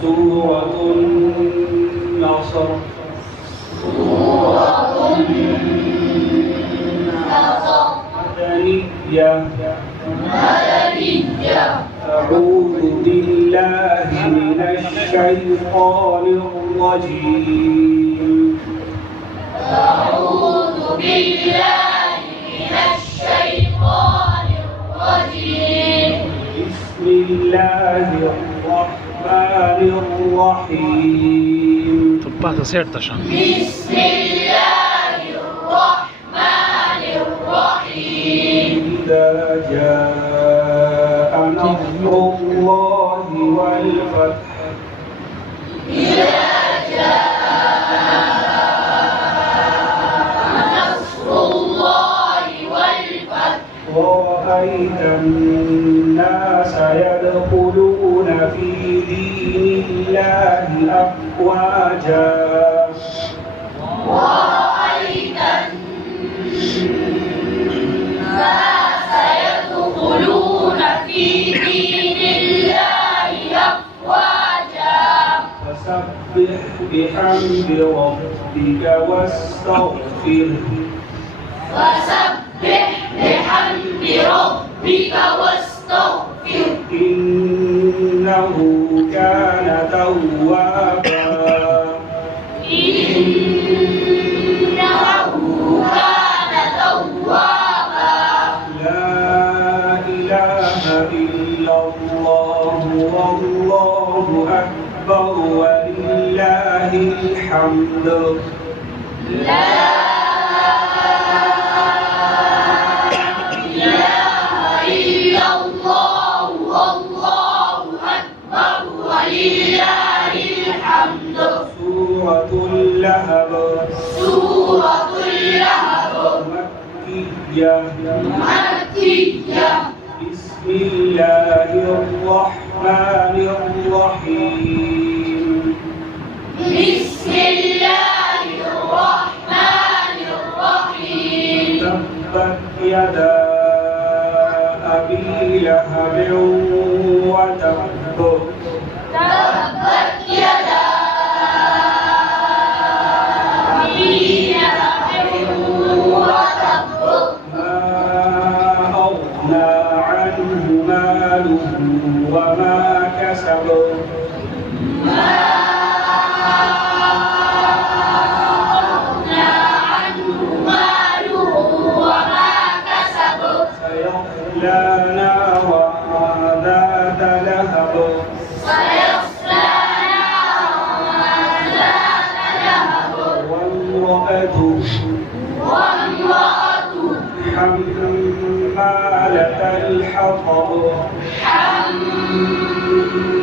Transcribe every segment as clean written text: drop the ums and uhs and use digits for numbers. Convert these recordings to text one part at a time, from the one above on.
سورة النصر. مدنية. أعوذ بالله من الشيطان الرجيم. أعوذ بالله من الشيطان الرجيم. بسم الله الرحمن الرحيم. بسم الله الرحمن الرحيم. إذا جاء نصر الله والفتح. إذا جاء نصر الله والفتح. ورأيت الناس يدخلون في دين الله أفواجا. ورأيت الناس يدخلون في دين الله أفواجا. فسبح بحمد ربك واستغفره. فسبح بحمد ربك واستغفره. إنه كان توابا. إنه كان توابا. لا إله إلا الله والله أكبر ولله الحمد. لا إله إلا الله والله أكبر ولله الحمد. سورة اللهب. سورة اللهب. مكية. مكية. بسم الله الرحمن الرحيم. بسم الله الرحمن الرحيم. تبت يدا أبي لهب وتب. تبت يدا أبي لهب وتب. ما أغنى عنه ماله وما كسب. ما أغنى عنه ماله وما كسب. سيصلى نارا ذات لهب. سيصلى نارا ذات لهب. وامرأته حمالة الحطب.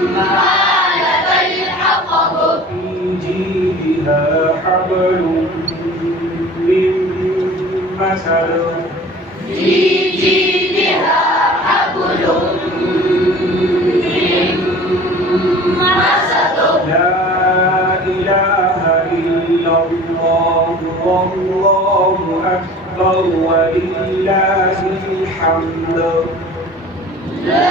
حمالة الحطب. في جيدها حبل من مسد. في جيدها حبل من مسد. لا إله إلا الله والله أكبر ولله الحمد. لا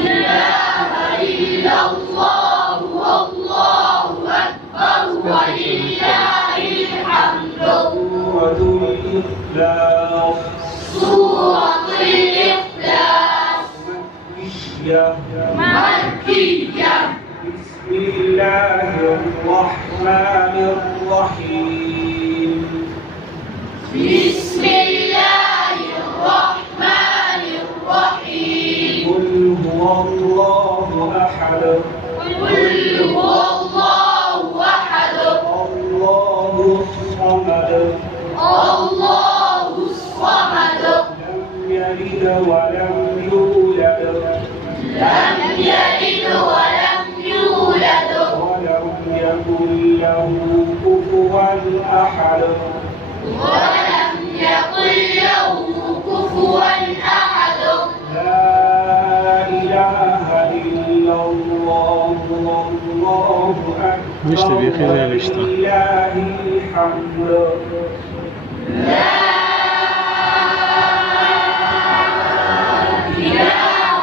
إله إلا الله والله أكبر ولله الحمد. سورة الإخلاص. سورة الإخلاص. مكية. بسم الله الرحمن الرحيم. بسم الله الرحمن الرحيم. قل هو الله أحد. قل هو الله أحد. الله الصمد. الله الصمد. لم يلد ولم يولد. لم يلد ولم يولد. ولم يكن له كفوا أحد. ولم يكن له كفوا أحد. لا إله إلا الله والله أكبر ولله الحمد. لا إله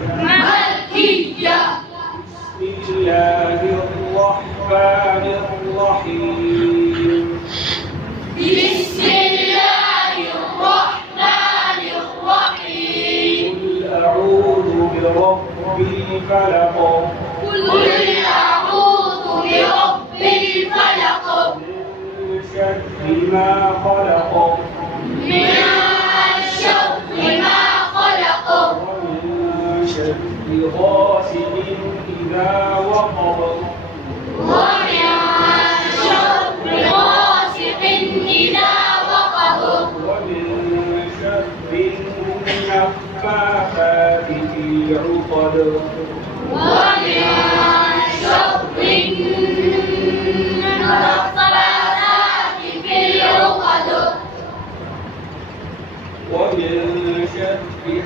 مكية بسم الله الرحمن الرحيم بسم الله الرحمن الرحيم قل أعوذ برب الفلق قل أعوذ برب الفلق من شر ما خلق من شر ما خلق ومن شر غاسق إذا وقب ومن شر غاسق إذا وقب ومن شر النفاثات في العقد ومن شر النفاثات في العقد ومن شر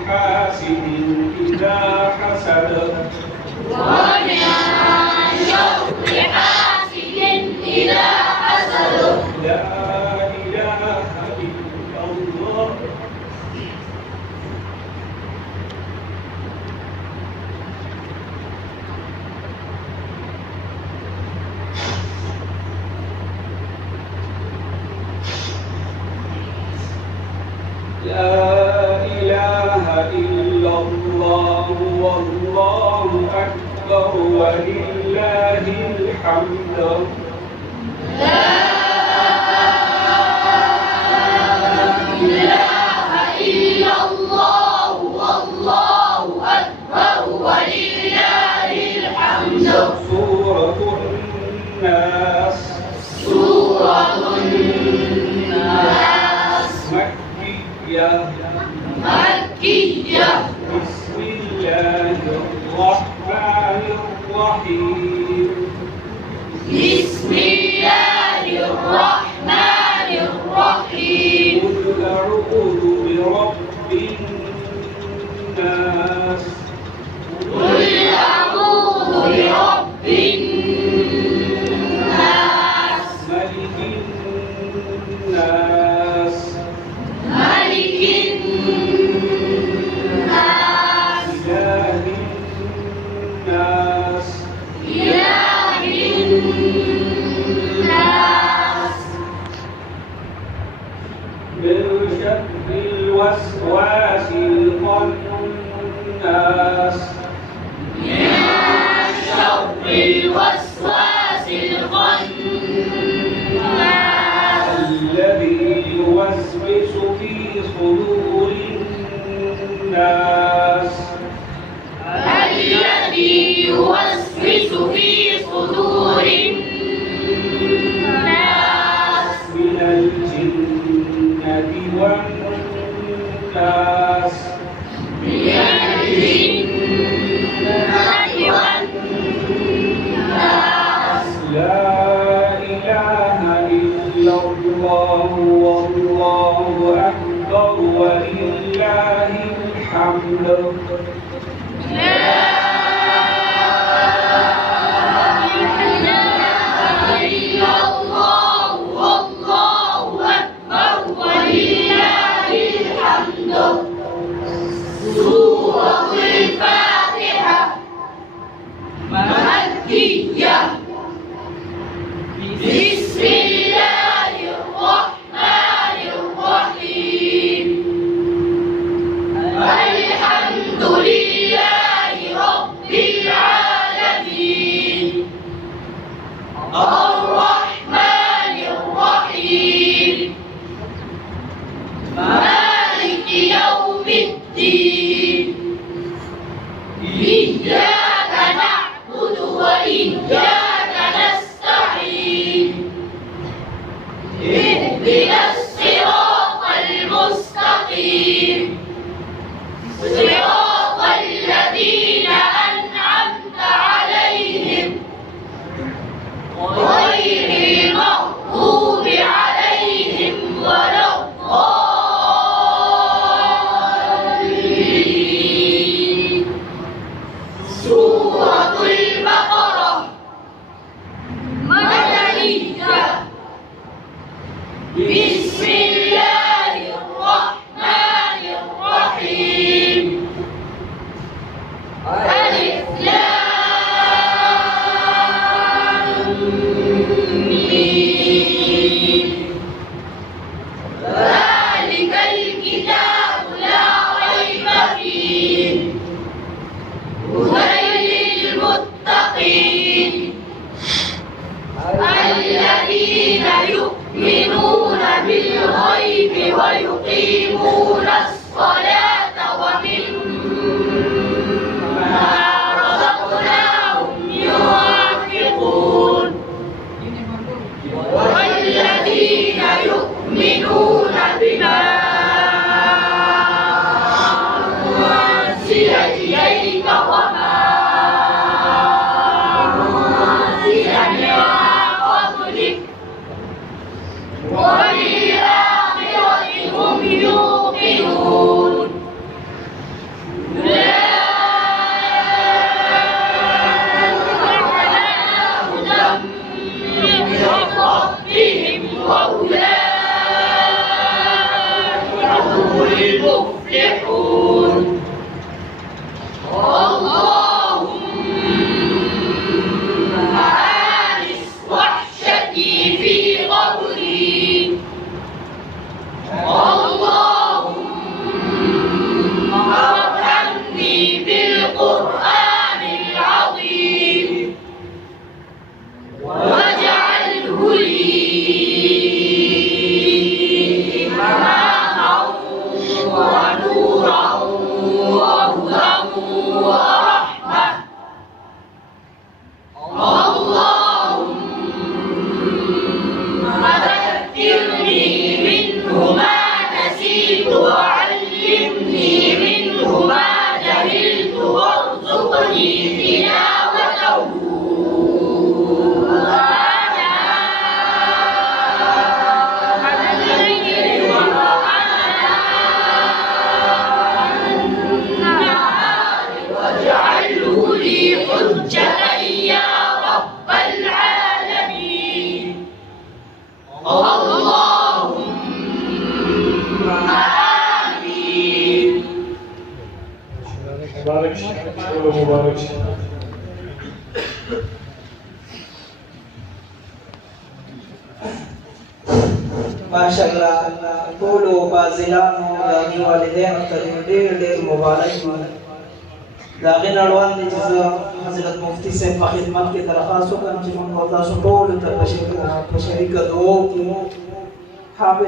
حاسد إذا حسد ومن شر حاسد إذا حسد لا إله إلا الله لا إله إلا الله والله أكبر ولله الحمد لا إله إلا الله والله أكبر ولله الحمد سورة الناس سورة الناس مكية مكية بسم الله الرحمن الرحيم بسم الله الرحمن الرحيم قل أعوذ برب الناس قل أعوذ برب الناس ملك الناس ملك الناس إله الناس إله الناس من شر الوسواس الخناس من شر الوسواس الخناس الذي يوسوس في صدور الناس الذي يوسوس في صدور الناس من الجنة والناس من الجنة والناس لا إله إلا الله والله أكبر ولله الحمد لا إله إلا الله والله أكبر ولله الحمد سورة الفاتحة مكية بسم الله الرحمن الرحيم الحمد لله رب العالمين الرحمن الرحيم مالك يوم الدين إياك نعبد وإياك نستعين اهدنا الصراط المستقيم صراط الذين أنعمت عليهم غير المغضوب عليهم ولا الضالين سورة البقرة مدنية بسم الله الرحمن الرحيم للمتقين الذين يؤمنون بالغيب ويقيمون الصلاة ومما رزقناهم ينفقون والذين يؤمنون بما أنزل إليك وما أنزل من قبلك وبالآخرة هم يوقنون ربهم وأولئك هم المفلحون اللهم آنس وحشتي في قبري اللهم ارحمني بالقرآن العظيم واجعله لي إماما ونورا وهدى ورحمة اللهم ذكرني منه ما نسيت وعلمني منه ما جهلت وارزقني تلاوته واجعله لي حجة يا رب العالمين اللهم آمين. مبارك مبارك. ماشاءالله ټول فاضلانو دغه والدینو ته ډېر ډېر مبارک وي. دا غي نړوان دي چې حضرت مفتی صاحب په خدمت کې درخواست وکړم چې موږ تاسو ټول ته په شریکه دعا وکړو. حافظ